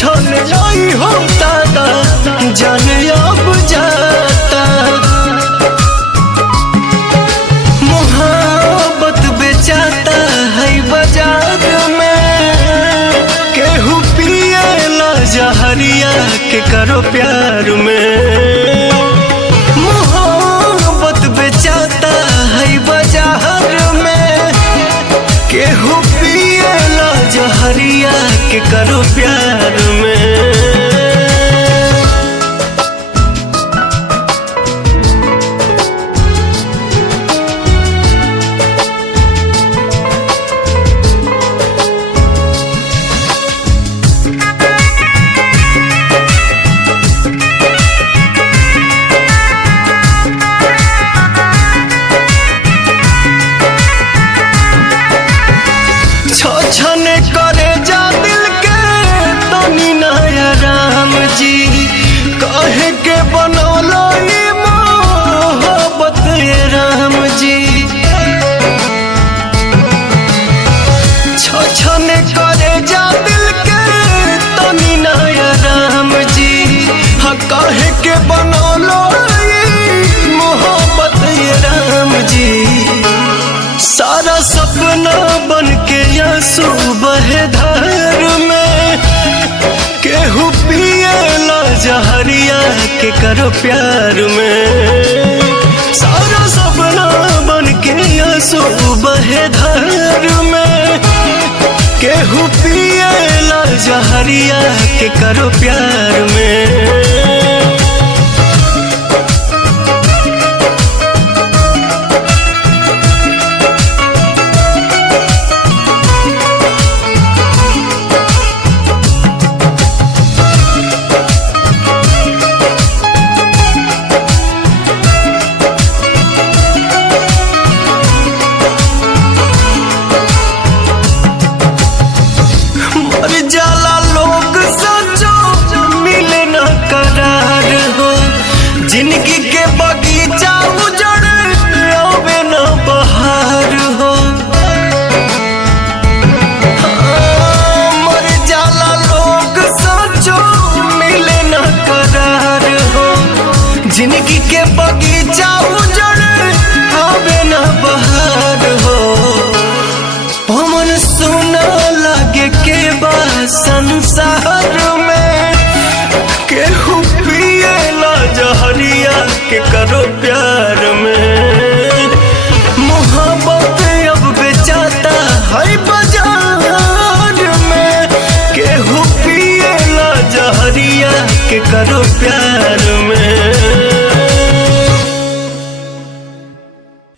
छन आई होता जाने अब जाता। मोहब्बत बेचाता है बाजार में, केहू पिए ला जहरिया के करो प्यार में। मोहब्बत बेचाता है बाजार में, केहू पिए ला जहरिया के करो प्यार में। छने करे जा दिल के तनी नया राम जी, कहे के बनौलो ये मोहब्बत ये राम जी। छने करे जा दिल के तनी नया राम जी, हाँ कहे के बनौलो ये मोहब्बत ये राम जी। सारा सपना बन के आंसू बहे धार में, केहू पिए ला जहरिया के करो प्यार में। सारा सपना बन के आंसू बहे धार में, केहू पिए ला जहरिया के करो प्यार में। जाला लोग सचो मिले न करार हो, जिंदगी के बगीचा उजड़ आवे न बहार हो। मर जाला लोग सचो मिले न करार हो, जिंदगी के बगीचा उजड़ आवे न बहार हो। पवन सुना लगे के संसार में, केहू पिए ला जहरिया के करो